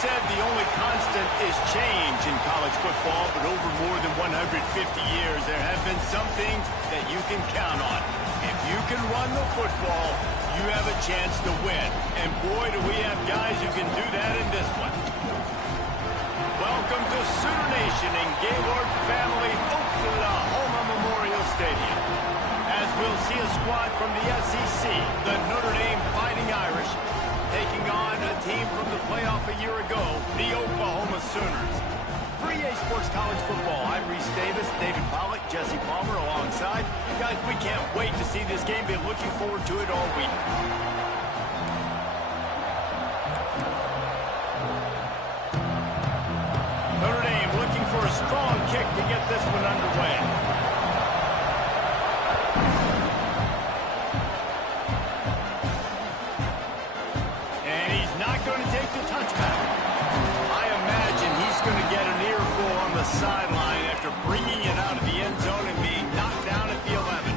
said the only constant is change in college football, but over more than 150 years, there have been some things that you can count on. If you can run the football, you have a chance to win. And boy, do we have guys who can do that in this one. Welcome to Sooner Nation in Gaylord Family Oklahoma Memorial Stadium. As we'll see a squad from the SEC, the Notre Dame Fighting Irish, taking on a team from the playoff a year ago, the Oklahoma Sooners. For EA Sports College Football, I'm Reese Davis, David Pollack, Jesse Palmer alongside. Guys, we can't wait to see this game. Been looking forward to it all week. Notre Dame looking for a strong kick to get this one underway. And he's not going to take the touchback. I imagine he's going to get an earful on the sideline after bringing it out of the end zone and being knocked down at the 11.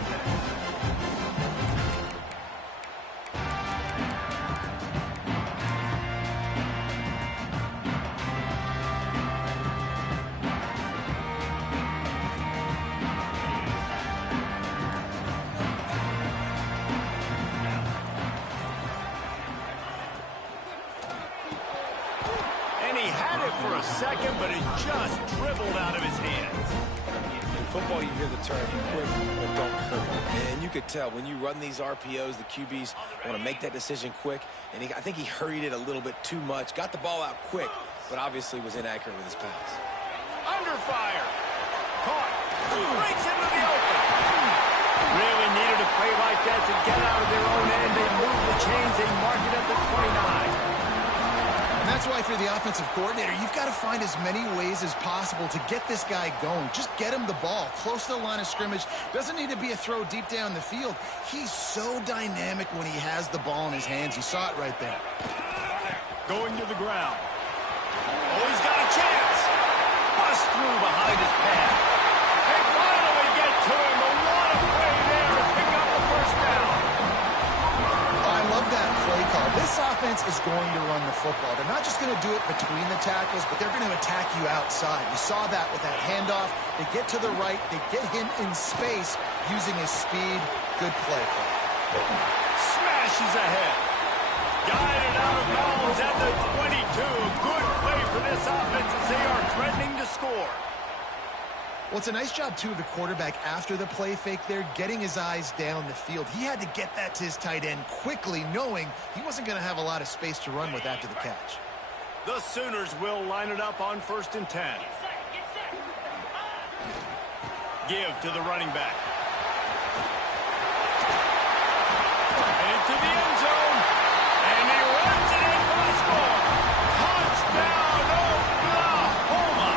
For a second, but it just dribbled out of his hands. In football, you hear the term quick, but don't hurry. And you could tell when you run these RPOs, the QBs want to make that decision quick. And I think he hurried it a little bit too much. Got the ball out quick, but obviously was inaccurate with his pass. Under fire. Caught. Breaks into the open. Really needed a play like that to get out of their own end. They move the chains. They mark it at the 29. And that's why for the offensive coordinator, you've got to find as many ways as possible to get this guy going. Just get him the ball close to the line of scrimmage. Doesn't need to be a throw deep down the field. He's so dynamic when he has the ball in his hands. You saw it right there. Going to the ground. Oh, he's got a chance. Bust through behind his pad. They finally get to him. But what a play there to pick up the first down. I love that play call. This offense is going to run the football. They're not just going to do it between the tackles, but they're going to attack you outside. You saw that with that handoff. They get to the right. They get him in space using his speed. Good play call. Smashes ahead. Guided out of bounds at the 22. Good play for this offense as they are threatening to score. Well, it's a nice job, too, of the quarterback after the play fake there, getting his eyes down the field. He had to get that to his tight end quickly, knowing he wasn't going to have a lot of space to run with after the catch. The Sooners will line it up on 1st and 10. Give to the running back. And into the end zone. And he runs it in for the score. Touchdown, Oklahoma!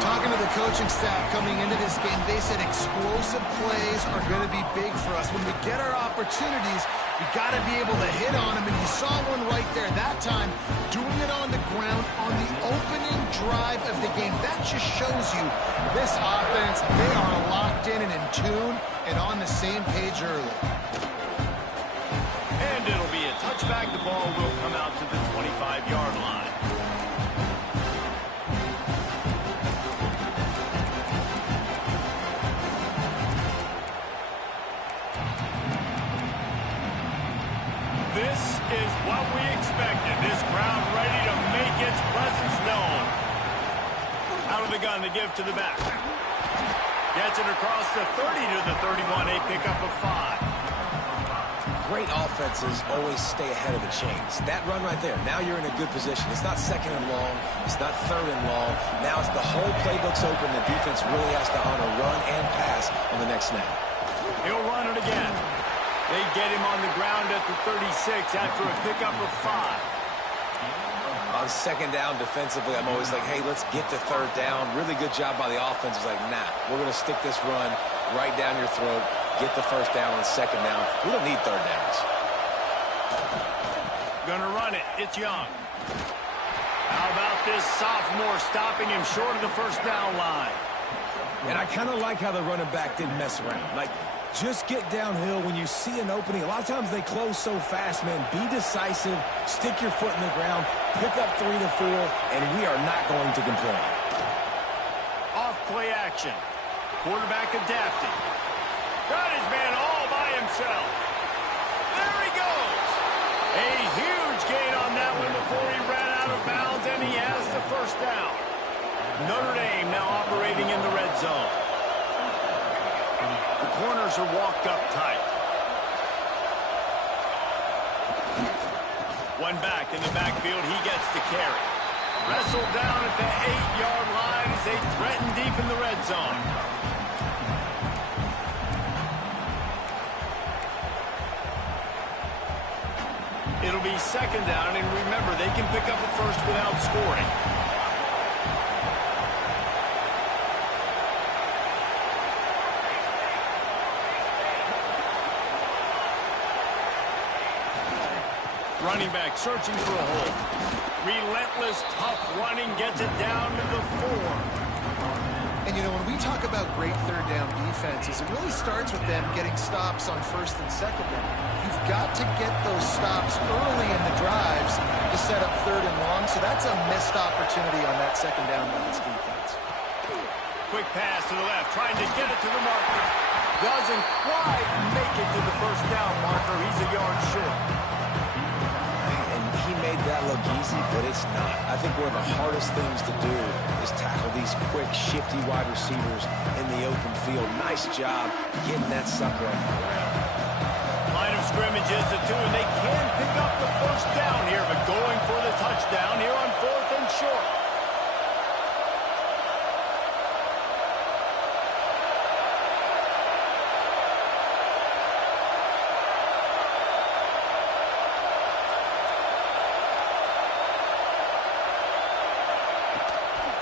Talking to the coaching staff coming into this game, they said explosive plays are going to be big for us. When we get our opportunities, we got to be able to hit on them, and you saw one right there that time, doing it on the ground on the opening drive of the game. That just shows you this offense, they are locked in and in tune and on the same page early. And it'll be a touchback. The ball will come out to the 25-yard line. This is what we expected. This crowd ready to make its presence known. Out of the gun to give to the back. Gets it across the 30 to the 31. A pickup of 5. Great offenses always stay ahead of the chains. That run right there, now you're in a good position. It's not 2nd and long. It's not 3rd and long. Now it's the whole playbook's open. The defense really has to honor run and pass on the next snap. He'll run it again. They get him on the ground at the 36 after a pickup of 5. On 2nd down defensively, I'm always like, hey, let's get to 3rd down. Really good job by the offense. It's like, nah, we're going to stick this run right down your throat, get the 1st down on 2nd down. We don't need 3rd downs. Gonna run it. It's Young. How about this sophomore stopping him short of the 1st down line? And I kind of like how the running back didn't mess around. Like, Just get downhill when you see an opening. A lot of times they close so fast, man. Be decisive, stick your foot in the ground, pick up 3 to 4, and we are not going to complain. Off play action. Quarterback adapting. Got his man all by himself. There he goes. A huge gain on that one before he ran out of bounds, and he has the first down. Notre Dame now operating in the red zone. The corners are walked up tight. One back in the backfield, he gets the carry. Wrestled down at the 8-yard line as they threaten deep in the red zone. It'll be second down, and remember, they can pick up a first without scoring. Running back searching for a hole. Relentless, tough running, gets it down to the 4. And, you know, when we talk about great third down defenses, it really starts with them getting stops on first and second down. You've got to get those stops early in the drives to set up third and long, so that's a missed opportunity on that second down by this defense. Quick pass to the left, trying to get it to the marker. Doesn't quite make it to the first down marker. He's a yard short. He made that look easy, but it's not. I think one of the hardest things to do is tackle these quick, shifty wide receivers in the open field. Nice job getting that sucker off the ground. Line of scrimmage is the 2, and they can pick up the first down here, but going for the touchdown here on 4th and short.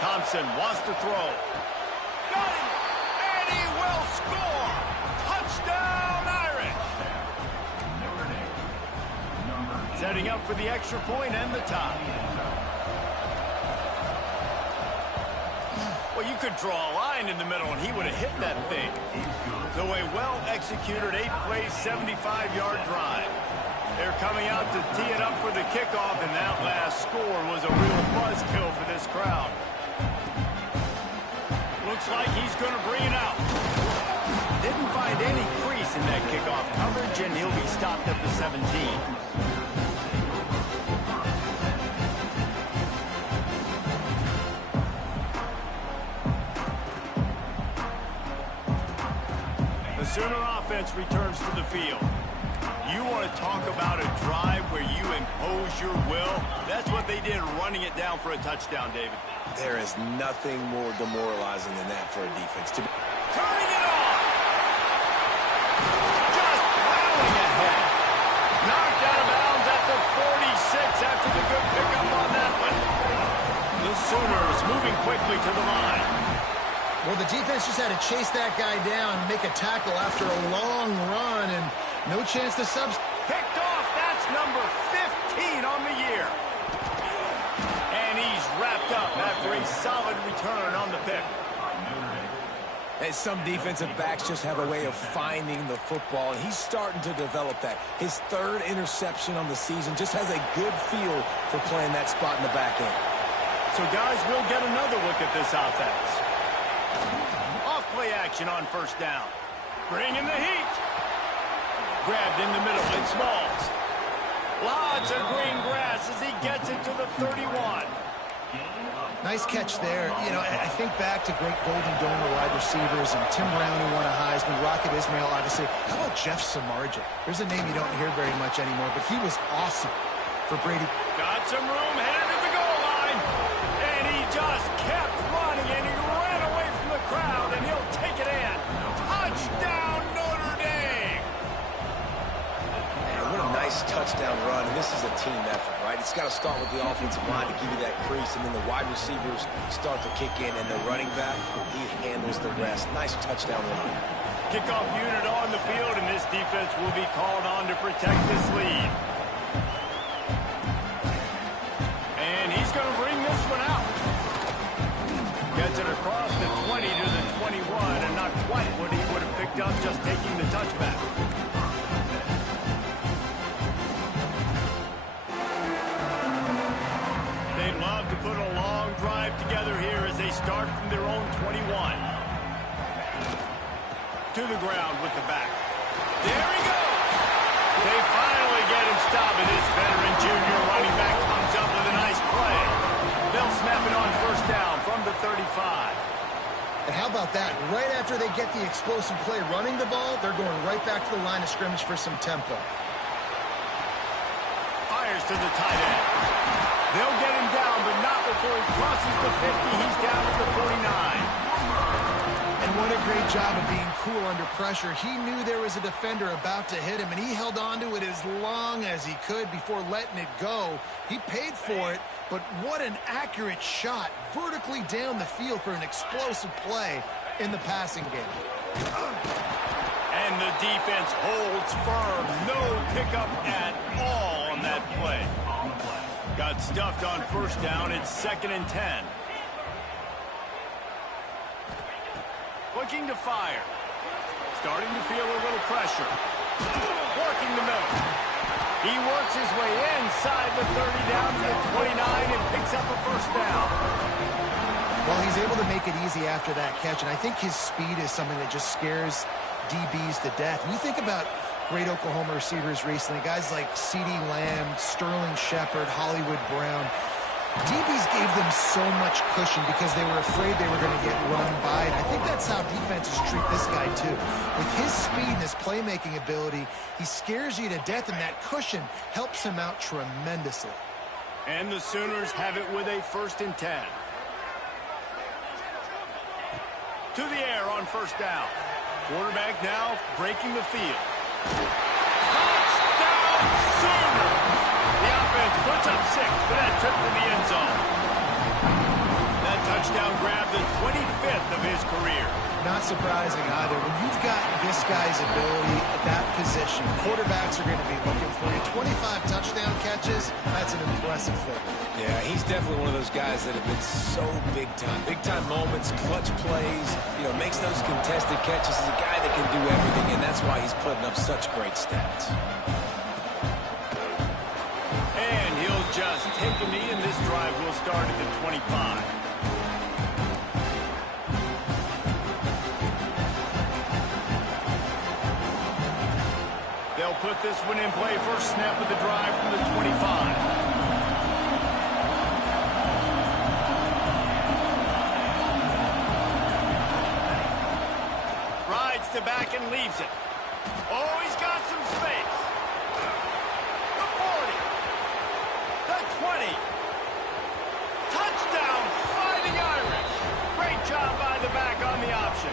Thompson wants to throw. Got him! And he will score! Touchdown, Irish! Setting up for the extra point and the tie. Well, you could draw a line in the middle, and he would have hit that thing. So a well-executed 8-play, 75-yard drive. They're coming out to tee it up for the kickoff, and that last score was a real buzzkill for this crowd. Looks like he's going to bring it out. Didn't find any crease in that kickoff coverage, and he'll be stopped at the 17. The Sooner offense returns to the field. You want to talk about a drive where you impose your will? That's what they did, running it down for a touchdown, David. There is nothing more demoralizing than that for a defense. Turning it on! Just plowing ahead. Knocked out of bounds at the 46 after the good pickup on that one. The Sooners moving quickly to the line. Well, the defense just had to chase that guy down, make a tackle after a long run, and no chance to Picked off. That's number 15 on the year. And he's wrapped up after a solid return on the pick. And some defensive backs just have a way of finding the football, and he's starting to develop that. His 3rd interception on the season, just has a good feel for playing that spot in the back end. So, guys, we'll get another look at this offense. Off-play action on first down. Bringing the heat. Grabbed in the middle in Smalls. Lots of green grass as he gets it to the 31. Nice catch there. You know, I think back to great Golden Dome wide receivers and Tim Brown, who won a Heisman, Rocket Ismail, obviously. How about Jeff Samardzija? There's a name you don't hear very much anymore, but he was awesome for Brady. Got some room, headed to the goal line. And he just kept running, and he ran away from the crowd, and he'll take it in. Touchdown, Notre Dame! Man, what a nice touchdown run, and this is a team effort, right? It's got to start with the offensive line to give you that crease, and then the wide receivers start to kick in, and the running back, he handles the rest. Nice touchdown run. Kickoff unit on the field, and this defense will be called on to protect this lead. And he's going to bring this one out. Gets it across the 20 to the 21, and not quite what he would have picked up, just taking the touchback. They love to put a long drive together here as they start from their own 21. To the ground with the back. There he goes! They finally get him stopped, and this veteran junior running back comes up with a nice play. They'll snap it on first down from the 35. And how about that? Right after they get the explosive play running the ball, they're going right back to the line of scrimmage for some tempo. Fires to the tight end. They'll get him down, but not before he crosses the 50. He's down to the 49. And what a great job of being cool under pressure. He knew there was a defender about to hit him, and he held on to it as long as he could before letting it go. He paid for it, but what an accurate shot vertically down the field for an explosive play in the passing game. And the defense holds firm. No pickup at all on that play. Got stuffed on first down. It's 2nd and 10. Looking to fire. Starting to feel a little pressure. Working the middle. He works his way inside the 30 down to the 29 and picks up a first down. Well, he's able to make it easy after that catch, and I think his speed is something that just scares DBs to death. When you think about great Oklahoma receivers recently, guys like CeeDee Lamb, Sterling Shepard, Hollywood Brown, DBs gave them so much cushion because they were afraid they were going to get run by. And I think that's how defenses treat this guy, too. With his speed and his playmaking ability, he scares you to death, and that cushion helps him out tremendously. And the Sooners have it with a 1st and 10. To the air on first down. Quarterback now breaking the field. Touchdown, Sooners! The offense puts up 6 for that trip to the end zone. That touchdown grabbed the 25th of his career. Not surprising either. When you've got this guy's ability at that position, quarterbacks are going to be looking for you. 25 touchdown catches, that's an impressive thing. Yeah, he's definitely one of those guys that have been so big time. Big time moments, clutch plays, makes those contested catches. He's a guy that can do everything, and that's why he's putting up such great stats. And he'll just take a knee, and this drive will start at the 25. They'll put this one in play. First snap of the drive from the 25. Rides to back and leaves it. Oh, he's got some space. The 40. The 20. Touchdown, Fighting Irish. Great job by the back on the option.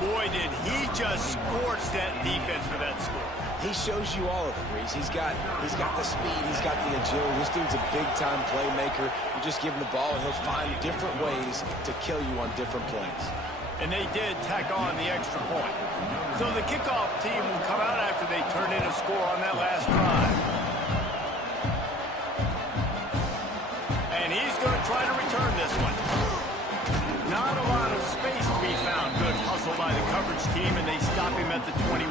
Boy, did he just scorch that defense for that score. He shows you all of it, Reese. He's got the speed, he's got the agility. This dude's a big-time playmaker. You just give him the ball, and he'll find different ways to kill you on different plays. And they did tack on the extra point. So the kickoff team will come out after they turn in a score on that last drive. And he's going to try to return this one. Not a lot of space to be found. Good hustle by the coverage team, and they stop him at the 21.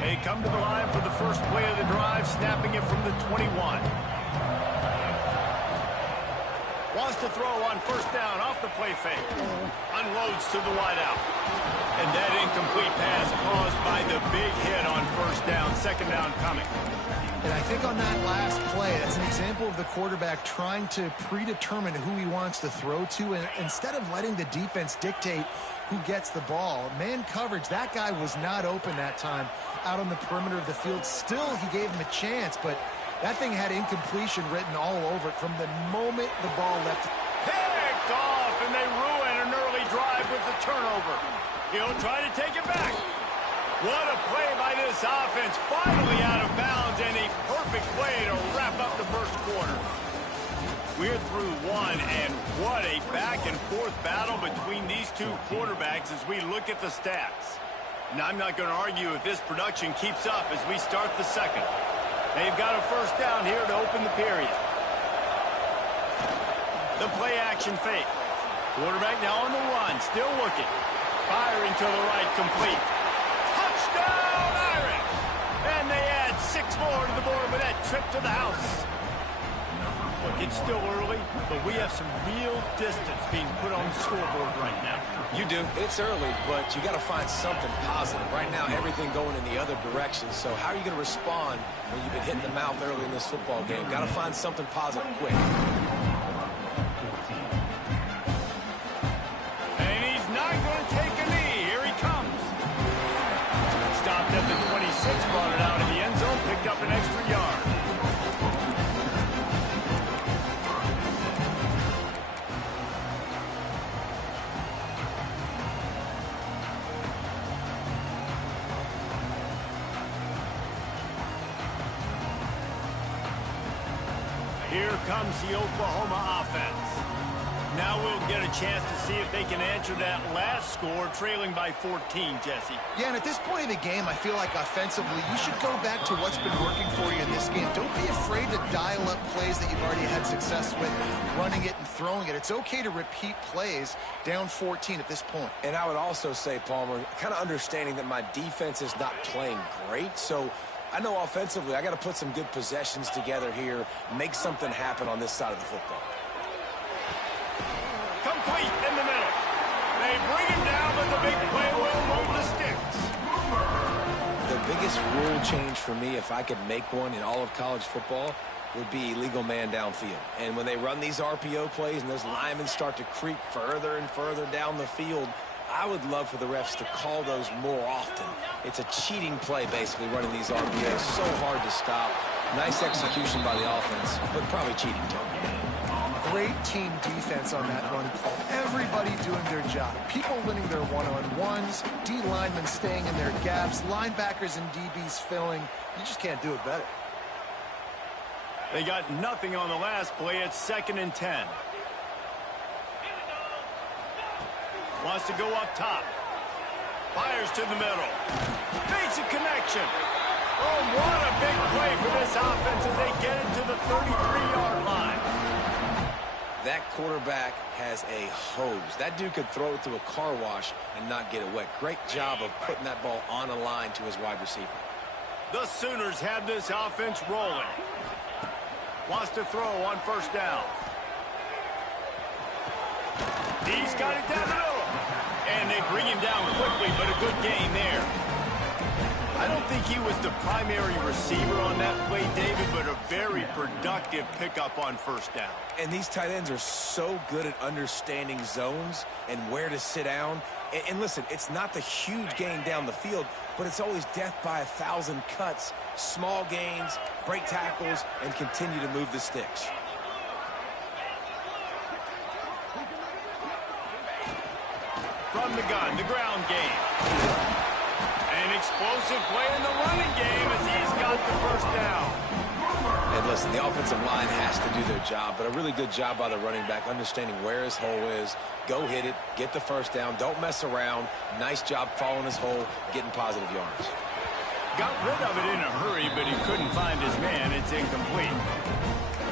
They come to the line for the first play of the drive, snapping it from the 21. Wants to throw on first down off the play fake. Unloads to the wideout. And that incomplete pass caused by the big hit on first down. 2nd down coming. And I think on that last play, that's an example of the quarterback trying to predetermine who he wants to throw to, and instead of letting the defense dictate who gets the ball. Man coverage, that guy was not open that time out on the perimeter of the field. Still, he gave him a chance, but that thing had incompletion written all over it from the moment the ball left. Picked off, and they ruin an early drive with the turnover. He'll try to take it back. What a play by this offense. Finally out of bounds, and a perfect play to wrap up the first quarter. We're through one, and what a back-and-forth battle between these two quarterbacks as we look at the stats. And I'm not going to argue if this production keeps up as we start the second. They've got a first down here to open the period. The play action fake. Quarterback now on the run, still looking. Firing to the right, complete. Touchdown, Irish! And they add 6 more to the board with that trip to the house. Look, it's still early, but we have some real distance being put on the scoreboard right now. You do. It's early, but you got to find something positive. Right now, everything going in the other direction. So how are you going to respond when you've been hitting the mouth early in this football game? Got to find something positive quick. And he's not going to take a knee. Here he comes. Stopped at the 26, brought it out of the end zone, picked up an extra yard. Here comes the Oklahoma offense. Now we'll get a chance to see if they can answer that last score, trailing by 14, Jesse. Yeah, and at this point of the game, I feel like offensively, you should go back to what's been working for you in this game. Don't be afraid to dial up plays that you've already had success with, running it and throwing it. It's okay to repeat plays down 14 at this point. And I would also say, Palmer, kind of understanding that my defense is not playing great, so I know offensively I got to put some good possessions together here, make something happen on this side of the football. Complete in the middle. They bring him down, but the big play will move the sticks. The biggest rule change for me, if I could make one in all of college football, would be illegal man downfield. And when they run these RPO plays and those linemen start to creep further and further down the field, I would love for the refs to call those more often. It's a cheating play, basically, running these RPOs. So hard to stop. Nice execution by the offense, but probably cheating, too. Great team defense on that run play. Everybody doing their job. People winning their one-on-ones, D linemen staying in their gaps, linebackers and DBs filling. You just can't do it better. They got nothing on the last play. It's 2nd and 10. Wants to go up top. Fires to the middle. Makes a connection. Oh, what a big play for this offense as they get it to the 33-yard line. That quarterback has a hose. That dude could throw it through a car wash and not get it wet. Great job of putting that ball on a line to his wide receiver. The Sooners have this offense rolling. Wants to throw on first down. He's got it down the middle. And they bring him down quickly, but a good gain there. I don't think he was the primary receiver on that play, David, but a very productive pickup on first down. And these tight ends are so good at understanding zones and where to sit down. And listen, it's not the huge gain down the field, but it's always death by 1,000 cuts, small gains, break tackles, and continue to move the sticks. From the gun, the ground game. An explosive play in the running game as he's got the first down. And listen, the offensive line has to do their job, but a really good job by the running back, understanding where his hole is. Go hit it, get the first down, don't mess around. Nice job following his hole, getting positive yards. Got rid of it in a hurry, but he couldn't find his man. It's incomplete.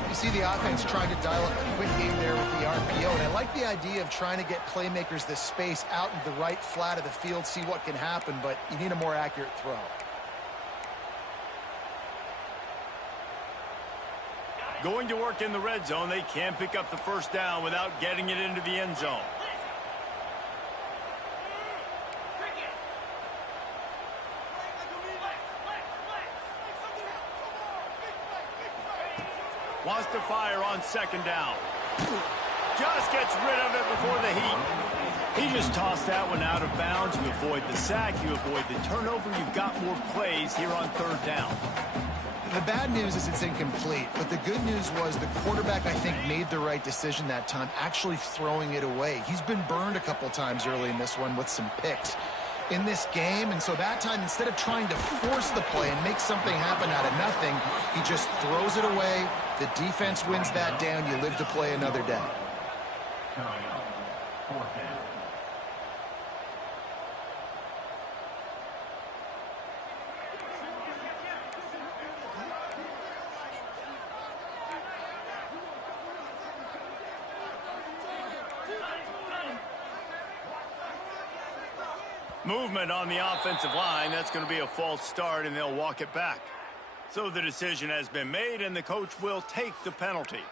You see the offense trying to dial up a quick game there with the RPO, and I like the idea of trying to get playmakers this space out in the right flat of the field, see what can happen, but you need a more accurate throw. Going to work in the red zone, they can pick up the first down without getting it into the end zone. Wants to fire on second down. Just gets rid of it before the heat. He just tossed that one out of bounds. You avoid the sack, you avoid the turnover. You've got more plays here on third down. The bad news is it's incomplete, but the good news was the quarterback, I think, made the right decision that time, actually throwing it away. He's been burned a couple times early in this one with some picks in this game, and so that time, instead of trying to force the play and make something happen out of nothing, he just throws it away. The defense wins that down. You live to play another day. Movement on the offensive line. That's going to be a false start, and they'll walk it back. So the decision has been made, and the coach will take the penalty.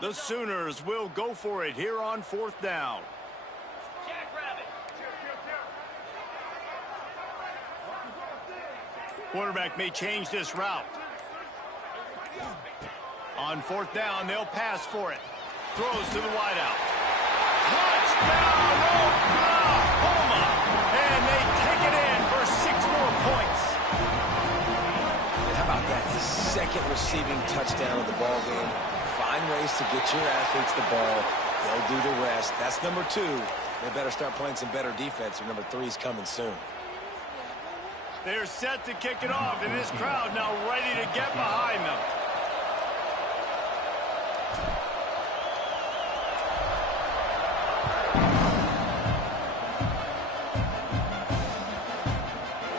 The Sooners will go for it here on 4th down. Quarterback may change this route. On 4th down, they'll pass for it. Throws to the wideout. Touchdown, Oklahoma! And they take it in for 6 more points. How about that? His second receiving touchdown of the ball game. Find ways to get your athletes the ball. They'll do the rest. That's number 2. They better start playing some better defense, or number 3 is coming soon. They're set to kick it off, and this crowd now ready to get behind them.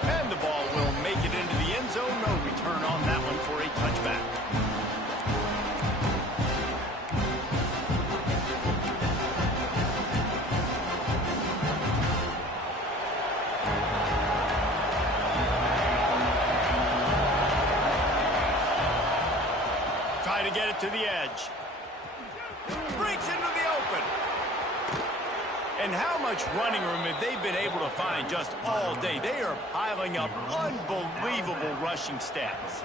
And the ball will make it into the end zone. No return on that one for a touchback. To get it to the edge. Breaks into the open. And how much running room have they been able to find just all day? They are piling up unbelievable rushing stats.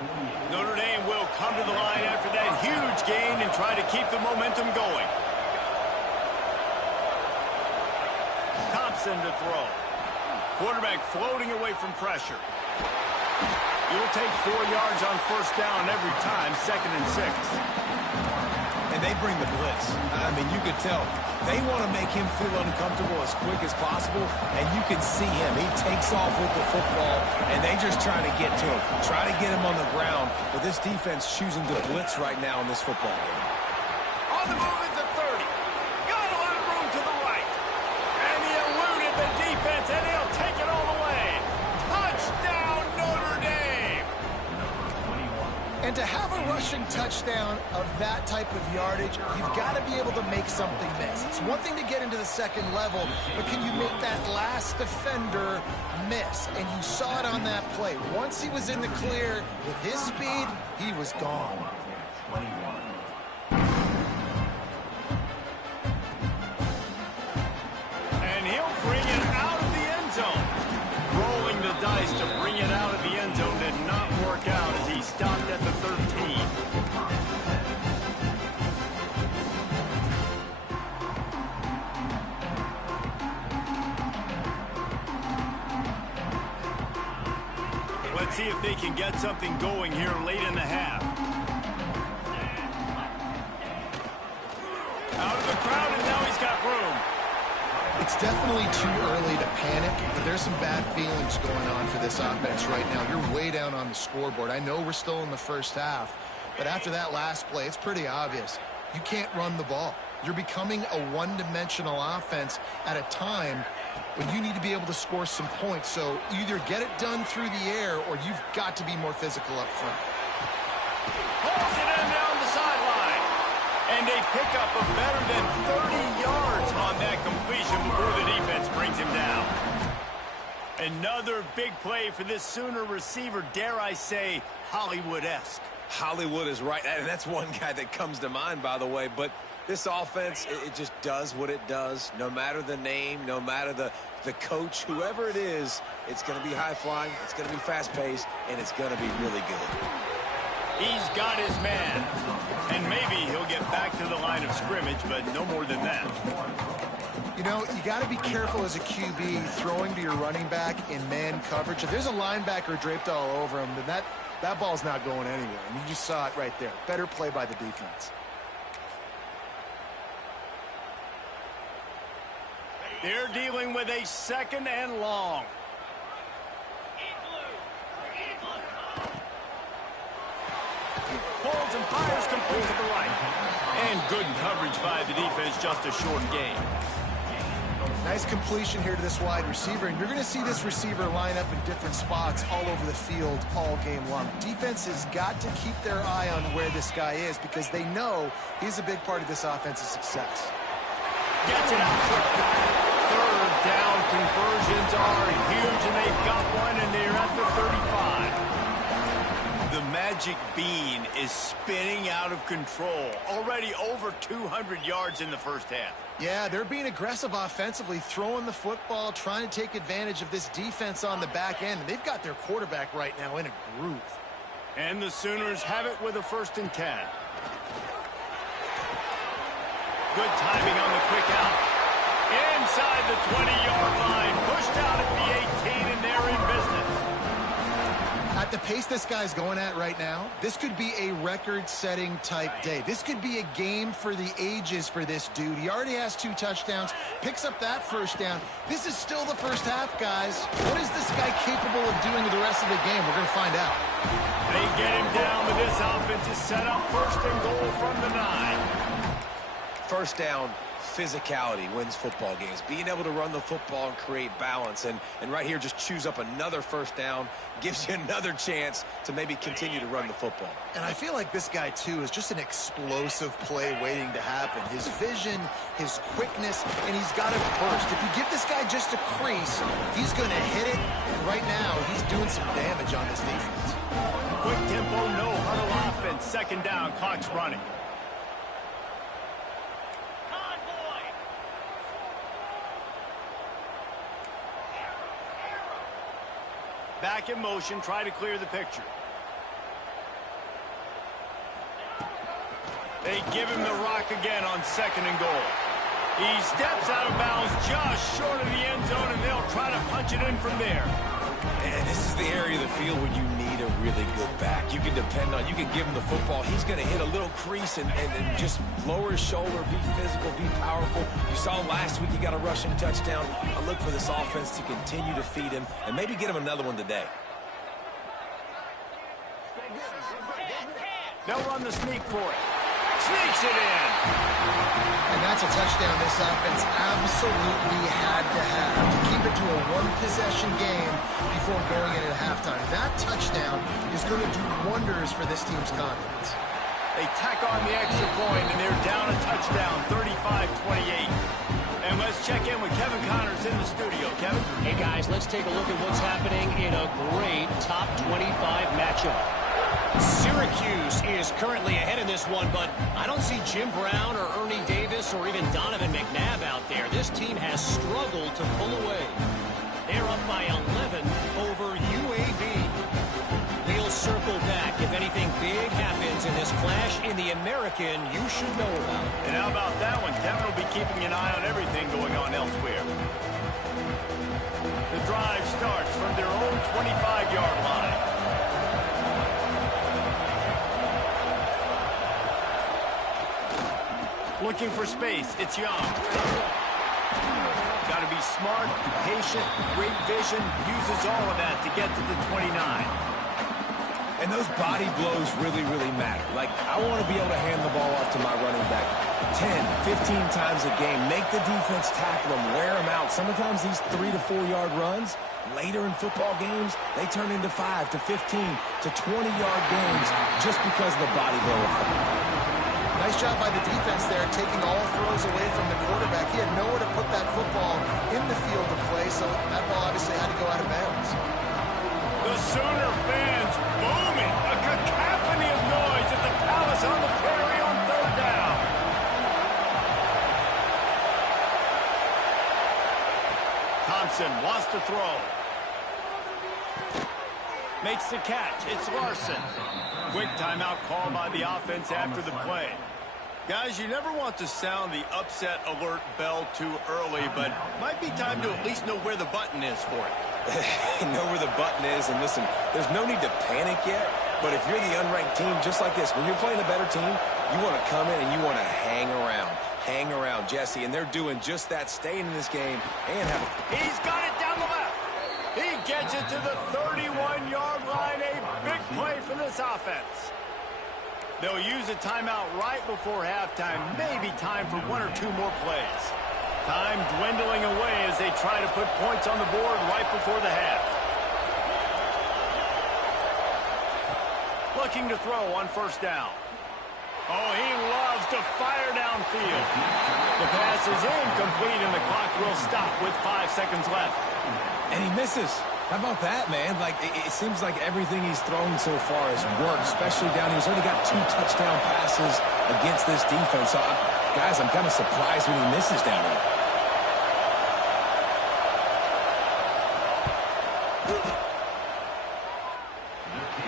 Notre Dame will come to the line after that huge gain and try to keep the momentum going. Thompson to throw. Quarterback floating away from pressure. You'll take 4 yards on 1st down every time, 2nd and 6. And they bring the blitz. I mean, you could tell. They want to make him feel uncomfortable as quick as possible, and you can see him. He takes off with the football, and they just trying to get to him. Try to get him on the ground, but this defense choosing to blitz right now in this football game. On the move is the 30. Got a lot of room to the right. And he eluded the defense, and he'll take it all the way. Touchdown, Notre Dame! And to have a rushing touchdown of that type of yardage, you've got to be able to make something miss. It's one thing to get into the 2nd level, but can you make that last defender miss? And you saw it on that play. Once he was in the clear, with his speed, he was gone. And he'll bring it out of the end zone. Rolling the dice to bring it out of the end zone did not work out as he stopped at the 13. Let's see if they can get something going here late in the half. Out of the crowd, and now he's got room. It's definitely too early to panic, but there's some bad feelings going on for this offense right now. You're way down on the scoreboard. I know we're still in the 1st half, but after that last play, it's pretty obvious. You can't run the ball. You're becoming a one-dimensional offense at a time when you need to be able to score some points. So either get it done through the air or you've got to be more physical up front. Pulls it in down the sideline. And they pick up a better than 30 yards on that completion before the defense brings him down. Another big play for this Sooner receiver, dare I say, Hollywood-esque. Hollywood is right, and that's one guy that comes to mind, by the way, but this offense, it just does what it does. No matter the name, no matter the coach, whoever it is, it's going to be high-flying, it's going to be fast-paced, and it's going to be really good. He's got his man, and maybe he'll get back to the line of scrimmage, but no more than that. You know, you got to be careful as a QB throwing to your running back in man coverage. If there's a linebacker draped all over him, then that ball's not going anywhere. And you just saw it right there. Better play by the defense. They're dealing with a 2nd and long. Pulls and fires complete to the right. And good coverage by the defense, just a short gain. Nice completion here to this wide receiver, and you're going to see this receiver line up in different spots all over the field all game long. Defense has got to keep their eye on where this guy is because they know he's a big part of this offense's success. Gets it out quick. Third down conversions are huge, and they've got one, and they're at the 35. The magic bean is spinning out of control. Already over 200 yards in the first half. Yeah, they're being aggressive offensively, throwing the football, trying to take advantage of this defense on the back end. And they've got their quarterback right now in a groove. And the Sooners have it with a 1st and 10. Good timing on the quick out. Inside the 20-yard line. Pushed out at the 18, and they're in business. At the pace this guy's going at right now, this could be a record-setting type day. This could be a game for the ages for this dude. He already has 2 touchdowns, picks up that 1st down. This is still the first half, guys. What is this guy capable of doing the rest of the game? We're going to find out. They get him down, but this offense is set up 1st and goal from the 9. 1st down, physicality wins football games. Being able to run the football and create balance. And right here, just choose up another 1st down. Gives you another chance to maybe continue to run the football. And I feel like this guy, too, is just an explosive play waiting to happen. His vision, his quickness, and he's got it burst. If you give this guy just a crease, he's going to hit it. And right now, he's doing some damage on this defense. Quick tempo, no huddle offense. 2nd down, clock's running. Back in motion, try to clear the picture. They give him the rock again on 2nd and goal. He steps out of bounds just short of the end zone, and they'll try to punch it in from there. And this is the area of the field where you need a really good back. You can depend on, you can give him the football. He's going to hit a little crease and just lower his shoulder, be physical, be powerful. You saw last week he got a rushing touchdown. I look for this offense to continue to feed him and maybe get him another one today. They'll run the sneak for it. Sneaks it in. And that's a touchdown this offense absolutely had to have to keep it to a 1-possession game before going in at halftime. That touchdown is going to do wonders for this team's confidence. They tack on the extra point, and they're down a touchdown, 35-28. And let's check in with Kevin Connors in the studio. Kevin? Hey, guys, let's take a look at what's happening in a great top 25 matchup. Syracuse is currently ahead in this one, but I don't see Jim Brown or Ernie Davis or even Donovan McNabb out there. This team has struggled to pull away. They're up by 11 over UAB. We'll circle back if anything big happens in this clash in the American you should know about. And how about that one? Kevin will be keeping an eye on everything going on elsewhere. The drive starts from their own 25-yard line. Looking for space. It's Young. Got to be smart, patient, great vision. Uses all of that to get to the 29. And those body blows really, really matter. Like, I want to be able to hand the ball off to my running back 10, 15 times a game. Make the defense tackle them, wear them out. Sometimes these 3 to 4 yard runs, later in football games, they turn into 5 to 15 to 20-yard games just because of the body blow effect. Nice job by the defense there, taking all throws away from the quarterback. He had nowhere to put that football in the field to play, so that ball obviously had to go out of bounds. The Sooner fans booming. A cacophony of noise at the Palace on the Prairie on 3rd down. Thompson wants to throw. Makes the catch. It's Larson. Quick timeout call by the offense after the play. Guys, you never want to sound the upset alert bell too early, but might be time to at least know where the button is for it. Know where the button is, and listen, there's no need to panic yet, but if you're the unranked team, just like this, when you're playing a better team, you want to come in and you want to hang around, Jesse, and they're doing just that, staying in this game and have a... He's got it down the left. He gets it to the 31-yard line, a big play for this offense. They'll use a timeout right before halftime, maybe time for 1 or 2 more plays. Time dwindling away as they try to put points on the board right before the half. Looking to throw on first down. Oh, he loves to fire downfield. The pass is incomplete, and the clock will stop with 5 seconds left. And he misses. How about that, man? Like, it seems like everything he's thrown so far has worked, especially down here. He's only got 2 touchdown passes against this defense. So, guys, I'm kind of surprised when he misses down here.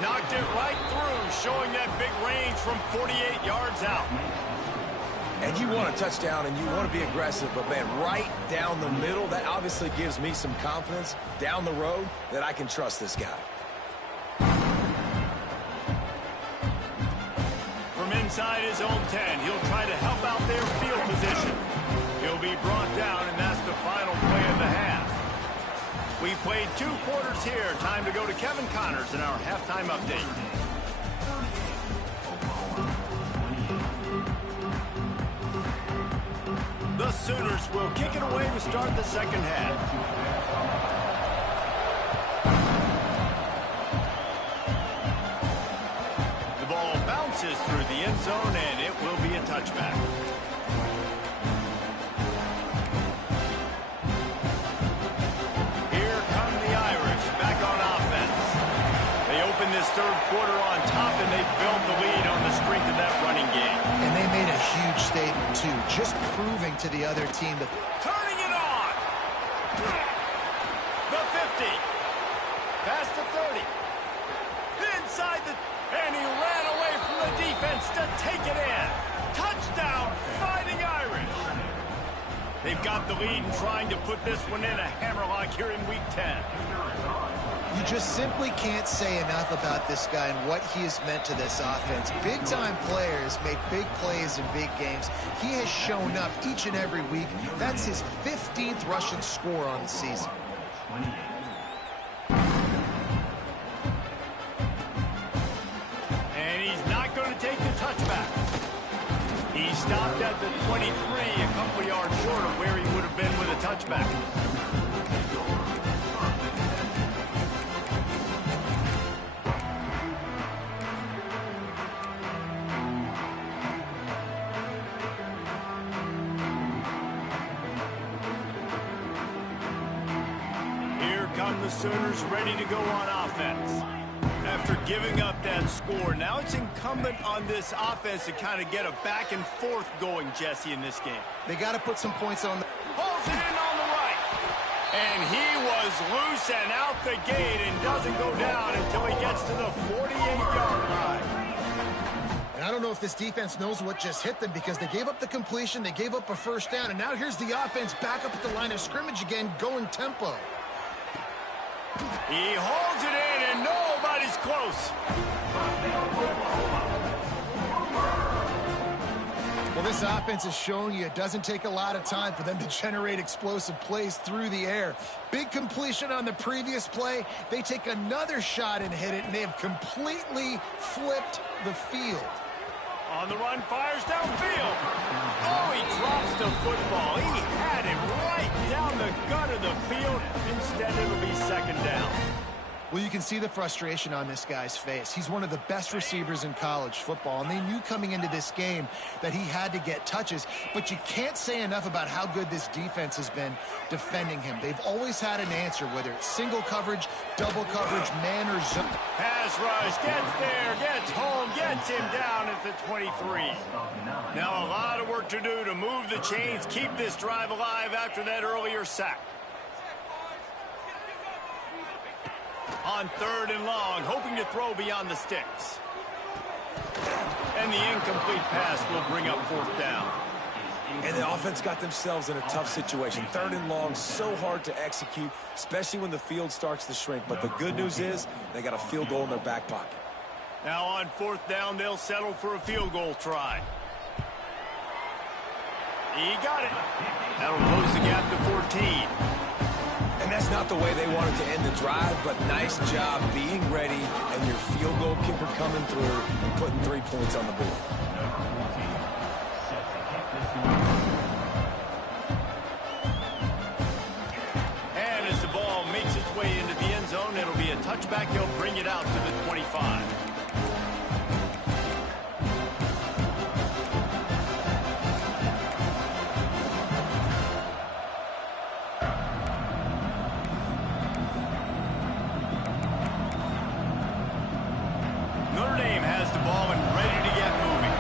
Knocked it right through, showing that big range from 48 yards out. And you want a touchdown and you want to be aggressive, but, man, right down the middle, that obviously gives me some confidence down the road that I can trust this guy. From inside his own 10, he'll try to help out their field position. He'll be brought down, and that's the final play of the half. We played 2 quarters here. Time to go to Kevin Connors in our halftime update. The Sooners will kick it away to start the second half. The ball bounces through the end zone, and it will be a touchback. Here come the Irish back on offense. They open this third quarter on top, and they build the lead on the strength of that running game. And they made a huge statement, too, just proving to the other team that... Turning it on! The 50. Past the 30. Inside the... And he ran away from the defense to take it in. Touchdown, Fighting Irish! They've got the lead and trying to put this one in a hammerlock here in Week 10. You just simply can't say enough about this guy and what he has meant to this offense. Big-time players make big plays in big games. He has shown up each and every week. That's his 15th rushing score on the season. And he's not going to take the touchback. He stopped at the 23, a couple yards short of where he would have been with a touchback. The Sooners ready to go on offense. After giving up that score, now it's incumbent on this offense to kind of get a back and forth going, Jesse, in this game. They got to put some points on the... Pulls it in on the right. And he was loose and out the gate and doesn't go down until he gets to the 48-yard line. And I don't know if this defense knows what just hit them because they gave up the completion, they gave up a first down, and now here's the offense back up at the line of scrimmage again, going tempo. He holds it in, and nobody's close. Well, this offense is showing you it doesn't take a lot of time for them to generate explosive plays through the air. Big completion on the previous play. They take another shot and hit it, and they have completely flipped the field. On the run, fires downfield. Oh, he drops the football. He had it right down the gut of the field. Instead, it'll be second down. Well, you can see the frustration on this guy's face. He's one of the best receivers in college football, and they knew coming into this game that he had to get touches, but you can't say enough about how good this defense has been defending him. They've always had an answer, whether it's single coverage, double coverage, man or zone. Pass rush, gets there, gets home, gets him down at the 23. Now a lot of work to do to move the chains, keep this drive alive after that earlier sack. On 3rd and long, hoping to throw beyond the sticks. And the incomplete pass will bring up 4th down. And the offense got themselves in a tough situation. 3rd and long, so hard to execute, especially when the field starts to shrink. But the good news is they got a field goal in their back pocket. Now on 4th down, they'll settle for a field goal try. He got it. That'll close the gap to 14. And that's not the way they wanted to end the drive, but nice job being ready and your field goal kicker coming through and putting 3 points on the board. back, he'll bring it out to the 25. Notre Dame has the ball and ready to get moving.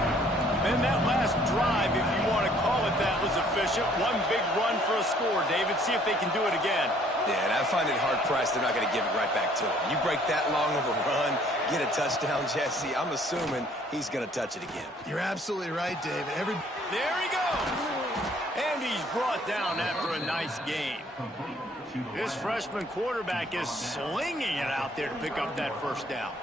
And that last drive, if you want to call it that, was efficient. One big run for a score, David. See if they can do it again. Yeah, and I find it hard-pressed they're not going to give it right back to him. You break that long of a run, get a touchdown, Jesse, I'm assuming he's going to touch it again. You're absolutely right, David. There he goes. And he's brought down after a nice gain. This freshman quarterback is slinging it out there to pick up that first down.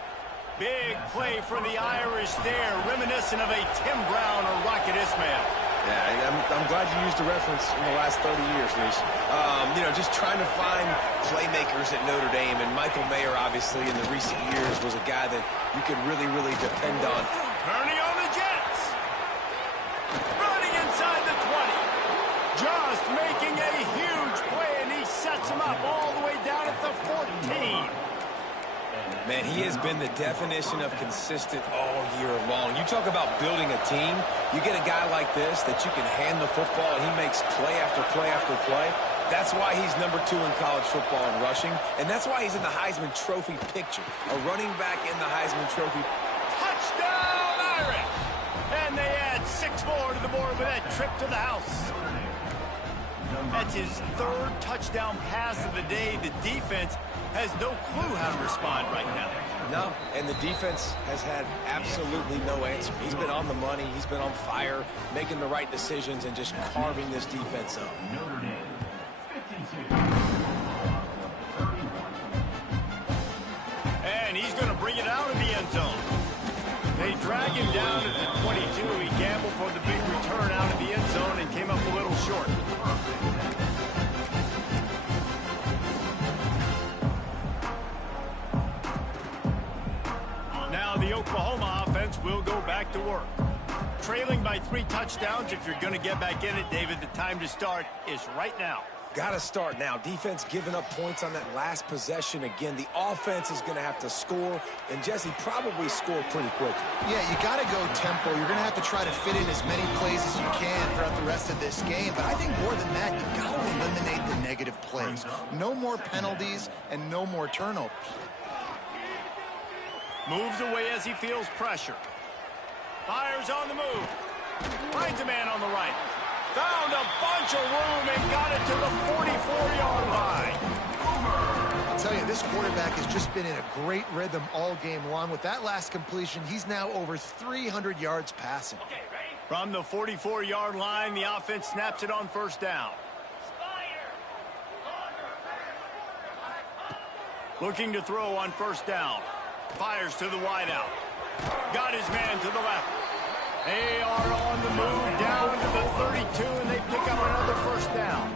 Big play for the Irish there, reminiscent of a Tim Brown or Rocket Ismail. Yeah, I'm glad you used the reference in the last 30 years, Reese. You know, just trying to find playmakers at Notre Dame, and Michael Mayer, obviously, in the recent years, was a guy that you could really, really depend on. Turning on the Jets. Running inside the 20. Just making a huge play, and he sets him up all the way down at the 14. Man, he has been the definition of consistent all year long. You talk about building a team, you get a guy like this that you can hand the football and he makes play after play after play. That's why he's number 2 in college football in rushing, and that's why he's in the Heisman Trophy picture. A running back in the Heisman Trophy. Touchdown, Irish! And they add 6 more to the board with that trip to the house. That's his 3rd touchdown pass of the day. The defense has no clue how to respond right now. No, and the defense has had absolutely no answer. He's been on the money. He's been on fire, making the right decisions and just carving this defense up. And he's going to bring it out of the end zone. They drag him down at the 22. He gambled for the big return out of the end zone and came up a little short. Now the Oklahoma offense will go back to work. Trailing by 3 touchdowns. If you're going to get back in it, David, the time to start is right now. Got to start now. Defense giving up points on that last possession again. The offense is going to have to score, and Jesse probably score pretty quickly. Yeah, you got to go tempo. You're going to have to try to fit in as many plays as you can throughout the rest of this game. But I think more than that, you've got to eliminate the negative plays. No more penalties and no more turnovers. Moves away as he feels pressure. Fires on the move. Finds a man on the right. Found a bunch of room and got it to the 44-yard line. I'll tell you, this quarterback has just been in a great rhythm all game long. With that last completion, he's now over 300 yards passing. From the 44-yard line, the offense snaps it on first down. Looking to throw on first down. Fires to the wideout. Got his man to the left. They are on the move down to the 32, and they pick up another first down.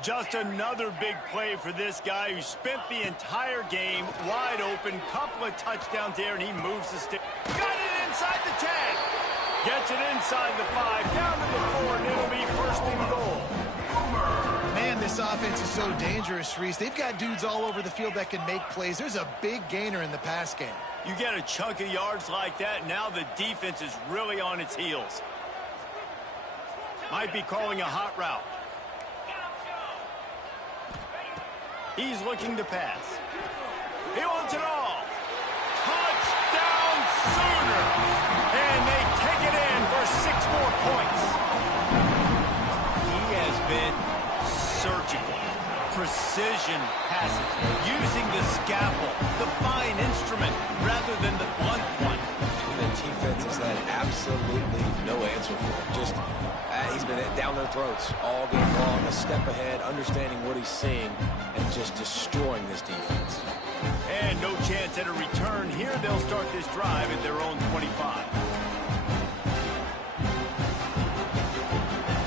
Just another big play for this guy who spent the entire game wide open. Couple of touchdowns there, and he moves the stick. Got it inside the 10. Gets it inside the 5, down to the 4, and it'll be first and goal. Man, this offense is so dangerous, Reese. They've got dudes all over the field that can make plays. There's a big gainer in the pass game. You get a chunk of yards like that, now the defense is really on its heels. Might be calling a hot route. He's looking to pass. He wants it all. Touchdown Sooner! And they take it in for 6 more points. He has been surgical. Precision passes, using the scalpel, the fine instrument, rather than the blunt one. The defense has had absolutely no answer for him. Just, he's been down their throats all game long, a step ahead, understanding what he's seeing, and just destroying this defense. And no chance at a return here. They'll start this drive at their own 25.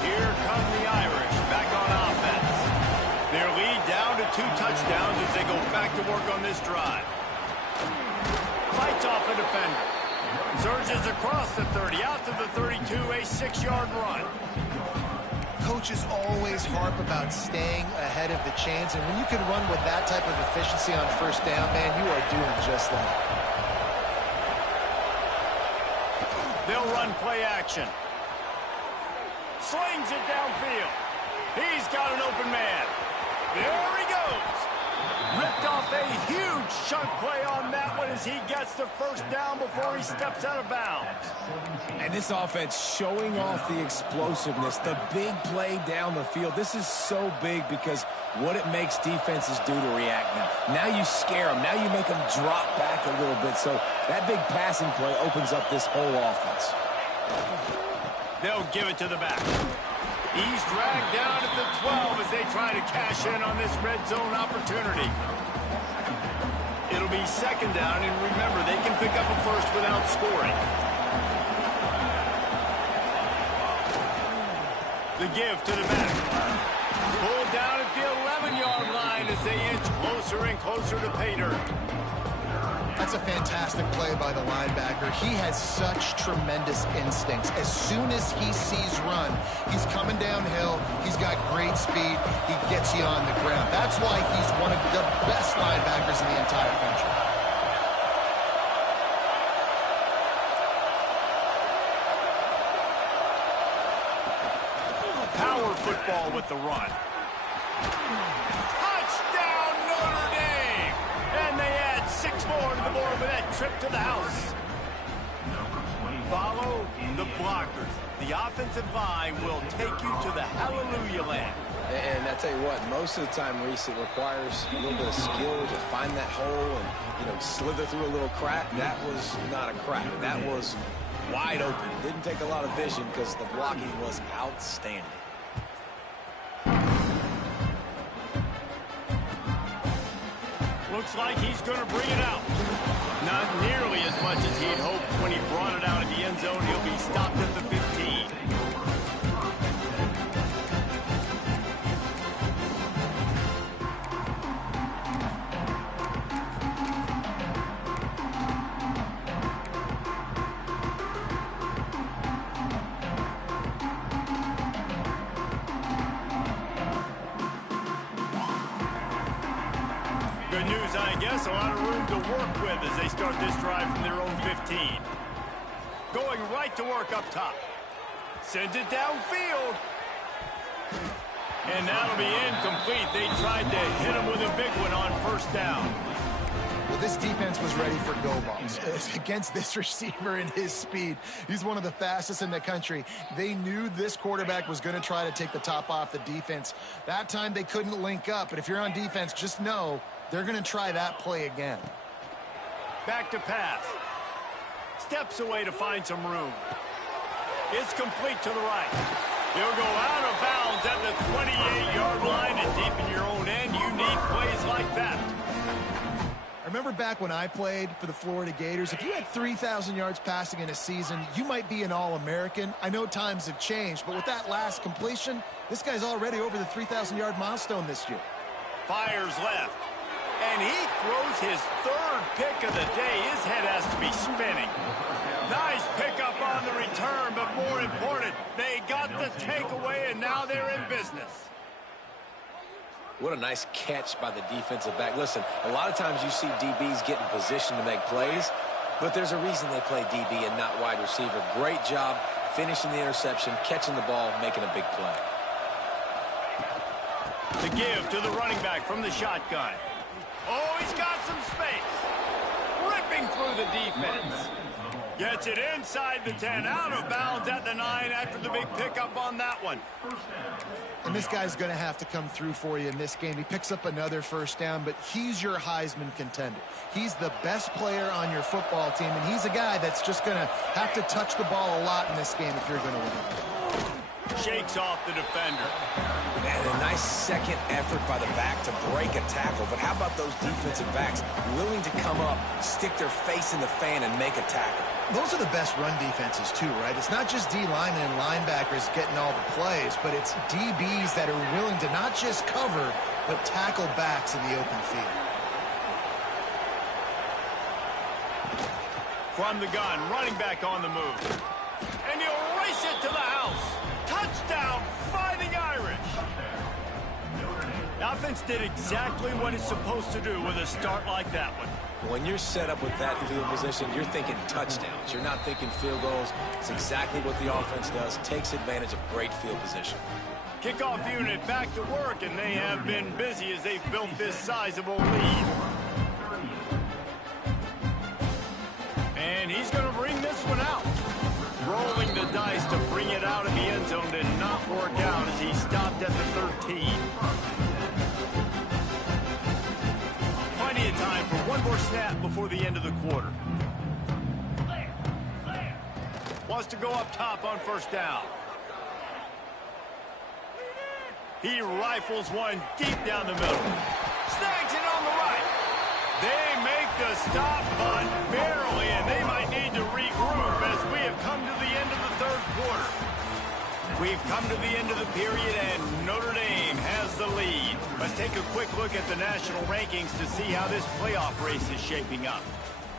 Here come the Irish back on offense. Their lead down to 2 touchdowns as they go back to work on this drive. Fights off a defender. Surges across the 30, out to the 32, a 6-yard run. Coaches always harp about staying ahead of the chains, and when you can run with that type of efficiency on first down, man, you are doing just that. They'll run play action. Slings it downfield. He's got an open man. There he goes. Ripped off a huge chunk play on that one as he gets the first down before he steps out of bounds. And this offense showing off the explosiveness, the big play down the field. This is so big because what it makes defenses do to react now. Now you scare them. Now you make them drop back a little bit. So that big passing play opens up this whole offense. They'll give it to the back. He's dragged down at the 12 as they try to cash in on this red zone opportunity. It'll be second down, and remember, they can pick up a first without scoring. The give to the back. Pulled down at the 11-yard line as they inch closer and closer to pay dirt. That's a fantastic play by the linebacker. He has such tremendous instincts. As soon as he sees run, he's coming downhill. He's got great speed. He gets you on the ground. That's why he's one of the best linebackers in the entire country. Power football with the run. Touchdown, Notre Dame! And they add 6 more to the board with that trip to the house. Follow the blockers. The offensive line will take you to the hallelujah land. And I tell you what, most of the time, Reese, it requires a little bit of skill to find that hole and, slither through a little crack. That was not a crack. That was wide open. Didn't take a lot of vision because the blocking was outstanding. Looks like he's going to bring it out. Not nearly as much as he'd hoped when he brought it out of the end zone. He'll be stopped at the 15. Good news, I guess. A lot of room to work with as they start this drive from their own 15. Going right to work up top. Sends it downfield. And that'll be incomplete. They tried to hit him with a big one on first down. Well, this defense was ready for go balls. Against this receiver and his speed, he's one of the fastest in the country. They knew this quarterback was going to try to take the top off the defense. That time they couldn't link up, but if you're on defense, just know they're going to try that play again. Back to pass. Steps away to find some room. It's complete to the right. He'll go out of bounds at the 28-yard line, and deep in your own end, you need plays like that. I remember back when I played for the Florida Gators, if you had 3,000 yards passing in a season, you might be an All-American. I know times have changed, but with that last completion, this guy's already over the 3,000-yard milestone this year. Fires left. And he throws his third pick of the day. His head has to be spinning. Nice pickup on the return, but more important, they got the takeaway, and now they're in business. What a nice catch by the defensive back. Listen, a lot of times you see DBs get in position to make plays, but there's a reason they play DB and not wide receiver. Great job finishing the interception, catching the ball, making a big play. The give to the running back from the shotgun. Oh, he's got some space. Ripping through the defense. Gets it inside the 10, out of bounds at the 9 after the big pickup on that one. And this guy's going to have to come through for you in this game. He picks up another first down, but he's your Heisman contender. He's the best player on your football team, and he's a guy that's just going to have to touch the ball a lot in this game if you're going to win. Shakes off the defender. And a nice second effort by the back to break a tackle. But how about those defensive backs willing to come up, stick their face in the fan, and make a tackle? Those are the best run defenses, too, right? It's not just D linemen and linebackers getting all the plays, but it's DBs that are willing to not just cover, but tackle backs in the open field. From the gun, running back on the move. And he'll race it to the house. Touchdown, Fighting offense did exactly what it's supposed to do with a start like that one. When you're set up with that field position, you're thinking touchdowns. You're not thinking field goals. It's exactly what the offense does. Takes advantage of great field position. Kickoff unit back to work, and they have been busy as they've built this sizable lead. And he's going to bring this one out. Rolling the dice to bring it out of the end zone did not work out as he stopped at the 13. Plenty of time for one more snap before the end of the quarter. Wants to go up top on first down. He rifles one deep down the middle. Snags it on the right. They make the stop, but barely, and they might need to regroup as we have come to the end of the third quarter. We've come to the end of the period, and Notre Dame has the lead. Let's take a quick look at the national rankings to see how this playoff race is shaping up.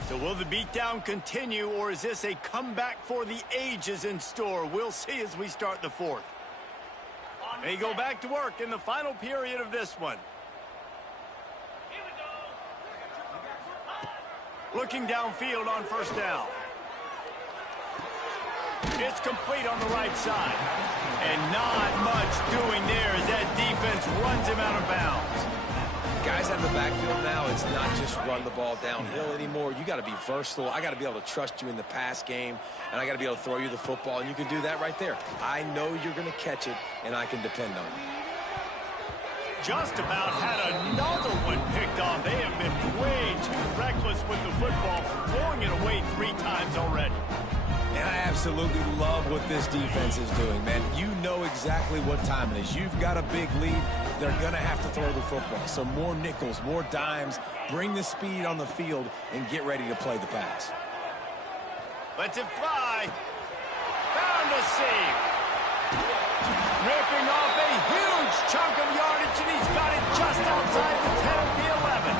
So will the beatdown continue, or is this a comeback for the ages in store? We'll see as we start the fourth. They go back to work in the final period of this one. Looking downfield on first down. It's complete on the right side. And not much doing there as that defense runs him out of bounds. Guys out of the backfield now, it's not just run the ball downhill anymore. You got to be versatile. I got to be able to trust you in the pass game, and I got to be able to throw you the football, and you can do that right there. I know you're going to catch it, and I can depend on you. Just about had another one picked off. They have been way too reckless with the football, throwing it away 3 times already. And I absolutely love what this defense is doing, man. You know exactly what time it is. You've got a big lead. They're going to have to throw the football. So more nickels, more dimes, bring the speed on the field, and get ready to play the pass. Lets it fly. Found a seam. Ripping off a huge chunk of yardage, and he's got it just outside the 10 of the 11.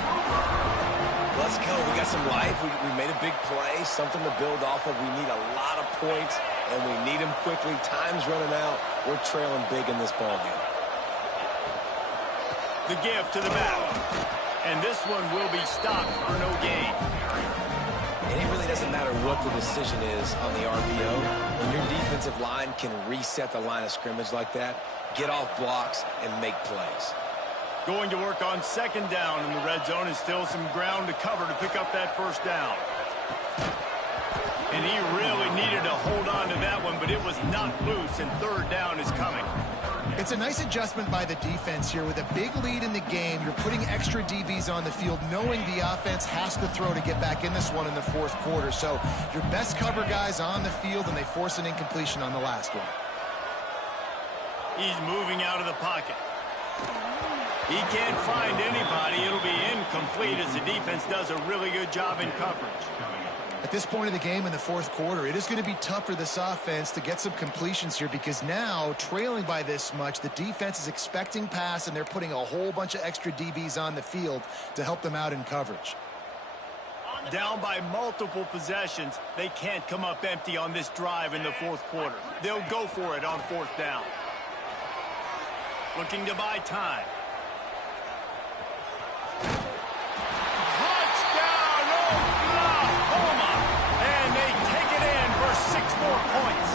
Let's go. We got some life. We made a big play, something to build off of. We need a lot of points, and we need them quickly. Time's running out. We're trailing big in this ballgame. The give to the back. And this one will be stopped for no gain. And it really doesn't matter what the decision is on the RPO. When your defensive line can reset the line of scrimmage like that, get off blocks, and make plays. Going to work on second down in the red zone, and still some ground to cover to pick up that first down. And he really needed to hold on to that one, but it was knocked loose, and third down is coming. It's a nice adjustment by the defense here. With a big lead in the game, you're putting extra DBs on the field, knowing the offense has to throw to get back in this one in the fourth quarter. So your best cover guys on the field, and they force an incompletion on the last one. He's moving out of the pocket. He can't find anybody. It'll be incomplete as the defense does a really good job in coverage. At this point of the game in the fourth quarter, it is going to be tough for this offense to get some completions here, because now, trailing by this much, the defense is expecting pass, and they're putting a whole bunch of extra DBs on the field to help them out in coverage. Down by multiple possessions, they can't come up empty on this drive in the fourth quarter. They'll go for it on fourth down. Looking to buy time. Touchdown, Oklahoma! And they take it in for 6 more points.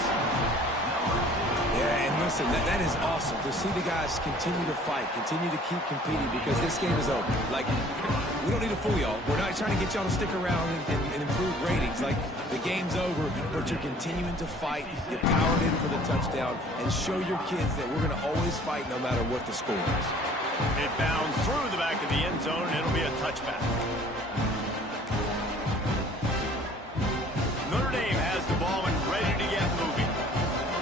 Yeah, and listen, that is awesome to see the guys continue to fight, continue to keep competing, because this game is over. Like, we don't need to fool y'all. We're not trying to get y'all to stick around and improve ratings. Like, the game's over, but you're continuing to fight. You powered in for the touchdown, and show your kids that we're going to always fight no matter what the score is. It bounds through the back of the end zone, and it'll be a touchback. Notre Dame has the ball and ready to get moving.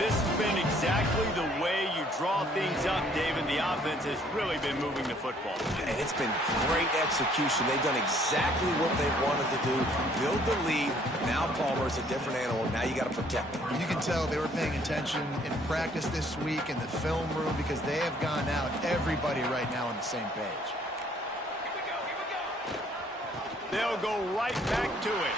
This has been exactly the way you draw things up, David. The offense has really been moving the football. And it's been great execution. They've done exactly what they wanted to do. Build the lead. Now Palmer's a different animal. Now you got to protect him. You can tell they were paying attention in practice this week in the film room, because they have gone out, everybody right now on the same page. They'll go right back to it.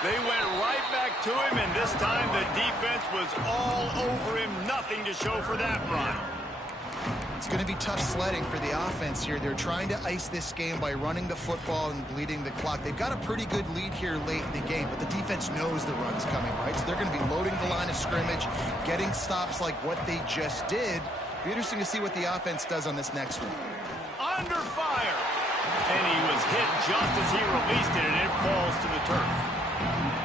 They went right back to him, and this time the defense was all over him. Nothing to show for that run. It's going to be tough sledding for the offense here. They're trying to ice this game by running the football and bleeding the clock. They've got a pretty good lead here late in the game, but the defense knows the run's coming, right? So they're going to be loading the line of scrimmage, getting stops like what they just did. Be interesting to see what the offense does on this next one. Under fire. And he was hit just as he released it, and it falls to the turf.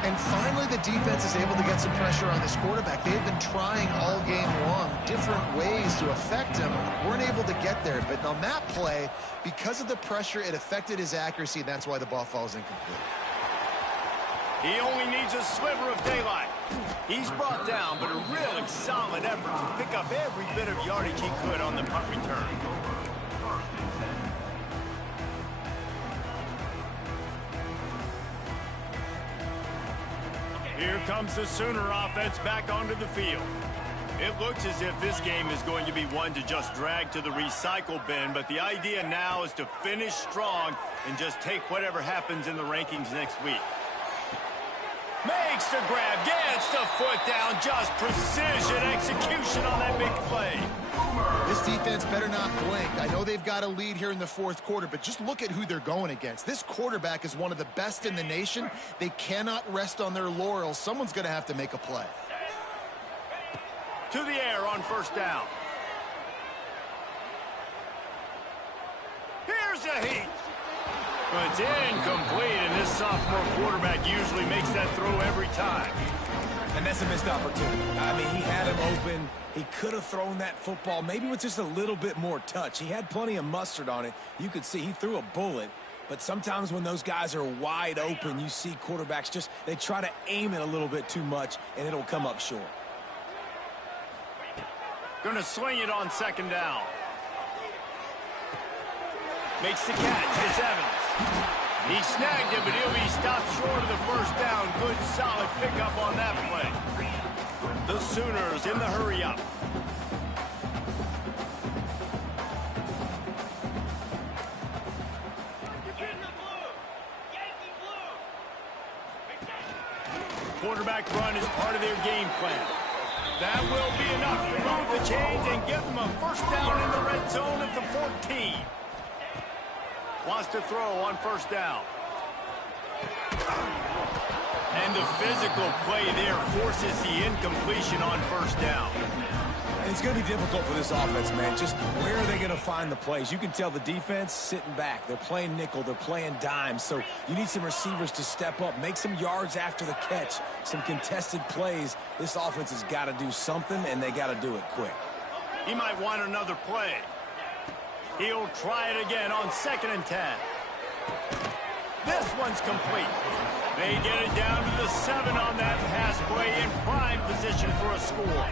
And finally, the defense is able to get some pressure on this quarterback. They have been trying all game long different ways to affect him. Weren't able to get there. But on that play, because of the pressure, it affected his accuracy, and that's why the ball falls incomplete. He only needs a sliver of daylight. He's brought down, but a really solid effort to pick up every bit of yardage he could on the punt return. Here comes the Sooner offense back onto the field. It looks as if this game is going to be one to just drag to the recycle bin, but the idea now is to finish strong and just take whatever happens in the rankings next week. Makes the grab, gets the foot down, just precision execution on that big play. This defense better not blink. I know they've got a lead here in the fourth quarter, but just look at who they're going against. This quarterback is one of the best in the nation. They cannot rest on their laurels. Someone's going to have to make a play. To the air on first down. Here's a heat. But it's incomplete, and this sophomore quarterback usually makes that throw every time. And that's a missed opportunity. I mean, he had him open. He could have thrown that football maybe with just a little bit more touch. He had plenty of mustard on it. You could see he threw a bullet. But sometimes when those guys are wide open, you see quarterbacks just, they try to aim it a little bit too much, and it'll come up short. Going to swing it on second down. Makes the catch. It's Evans. He snagged it, but he'll be stopped short of the first down. Good, solid pickup on that play. The Sooners in the hurry-up. Quarterback run is part of their game plan. That will be enough to move the chains and give them a first down in the red zone at the 14. Wants to throw on first down. And the physical play there forces the incompletion on first down. And it's going to be difficult for this offense, man. Just where are they going to find the plays? You can tell the defense sitting back. They're playing nickel. They're playing dime. So you need some receivers to step up, make some yards after the catch, some contested plays. This offense has got to do something, and they got to do it quick. He might want another play. He'll try it again on 2nd and 10. This one's complete. They get it down to the 7 on that pass play in prime position for a score.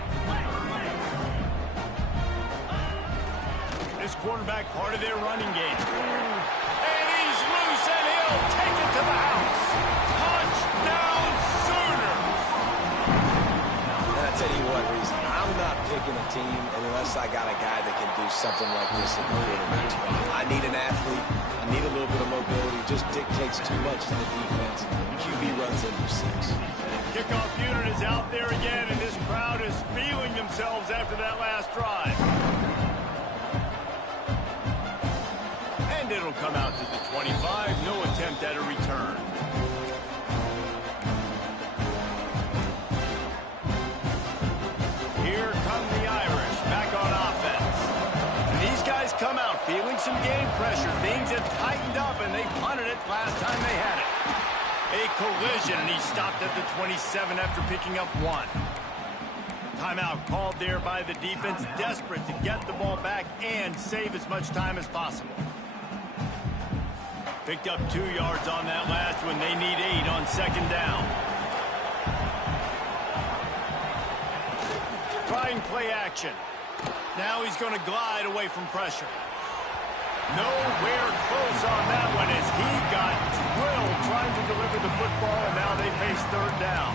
This quarterback part of their running game. And he's loose, and he'll take it to the house. Touchdown Sooners! And I tell you what, Reese, I'm not picking a team unless I got a guy that can do something like this in the quarterback spot. I need an athlete. I need a little bit of mobility. It just dictates too much to the defense. QB runs in for 6. Kickoff unit is out there again, and this crowd is feeling themselves after that last drive. And it'll come out to the 25. No attempt at a return. Here come the Irish back on offense. And these guys come out feeling some game pressure. Things have tightened up, and they punted it last time they had it. A collision, and he stopped at the 27 after picking up 1. Timeout called there by the defense, desperate to get the ball back and save as much time as possible. Picked up 2 yards on that last one. They need 8 on 2nd down. Trying play action. Now he's going to glide away from pressure. Nowhere close on that one as he got drilled trying to deliver the football, and now they face 3rd down.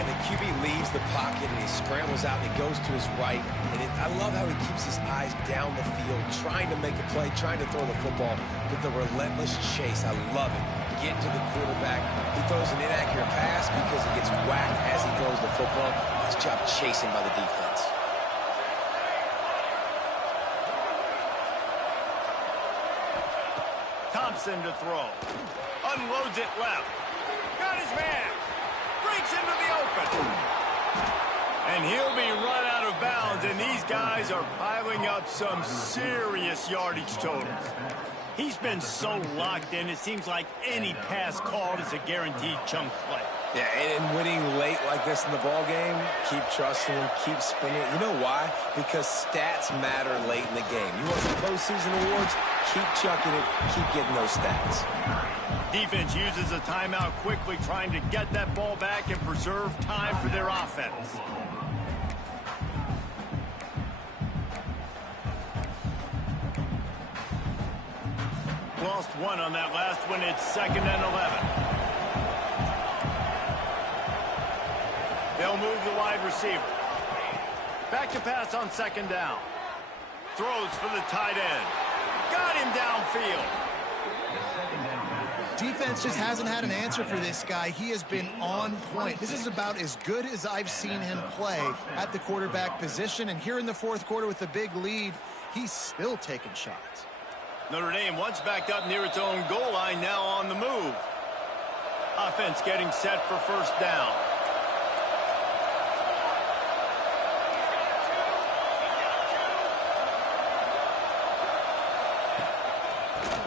And the QB leaves the pocket, and he scrambles out, and he goes to his right. And I love how he keeps his eyes down the field, trying to make a play, trying to throw the football with the relentless chase. I love it. Get to the quarterback. He throws an inaccurate pass because he gets whacked as he throws the football. Nice job chasing by the defense. Thompson to throw. Unloads it left. Got his man. Breaks into the open. And he'll be run out of bounds, and these guys are piling up some serious yardage totals. He's been so locked in, it seems like any pass called is a guaranteed chunk play. Yeah, and winning late like this in the ball game, keep trusting him, keep spinning. You know why? Because stats matter late in the game. You want some postseason awards? Keep chucking it, keep getting those stats. Defense uses a timeout quickly, trying to get that ball back and preserve time for their offense. Lost one on that last one. It's 2nd and 11. They'll move the wide receiver. Back to pass on 2nd down. Throws for the tight end. Got him downfield. Defense just hasn't had an answer for this guy. He has been on point. This is about as good as I've seen him play at the quarterback position. And here in the 4th quarter with a big lead, he's still taking shots. Notre Dame once backed up near its own goal line, now on the move. Offense getting set for 1st down.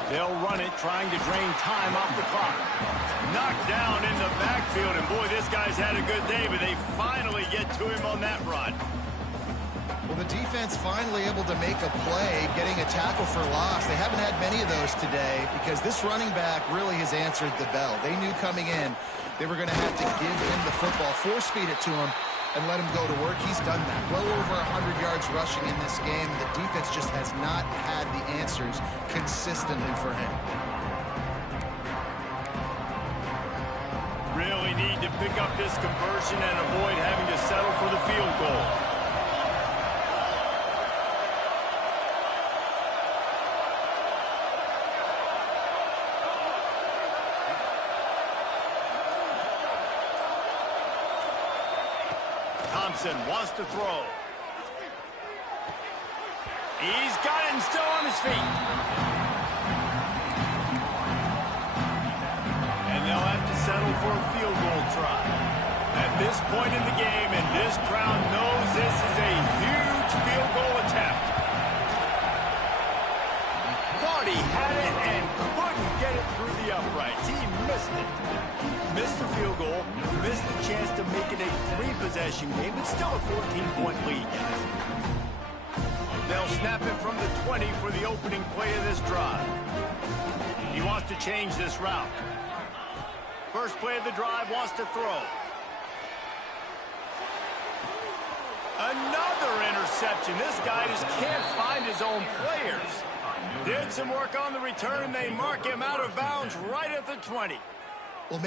They'll run it, trying to drain time off the clock. Knocked down in the backfield, and boy, this guy's had a good day, but they finally get to him on that run. Well, the defense finally able to make a play, getting a tackle for loss. They haven't had many of those today because this running back really has answered the bell. They knew coming in they were going to have to give him the football, force feed it to him, and let him go to work. He's done that. Well over 100 yards rushing in this game. The defense just has not had the answers consistently for him. Really need to pick up this conversion and avoid having to settle for the field goal. Thompson wants to throw. He's got it and still on his feet. And they'll have to settle for a field goal try. At this point in the game, and this crowd knows this is a huge field goal attempt. Thought he had it and couldn't get it through the uprights. He missed it. Missed the field goal, missed the chance to make it a 3-possession game, but still a 14-point lead. They'll snap it from the 20 for the opening play of this drive. He wants to change this route. First play of the drive, wants to throw. Another interception. This guy just can't find his own players. Did some work on the return. They mark him out of bounds right at the 20. Well, man.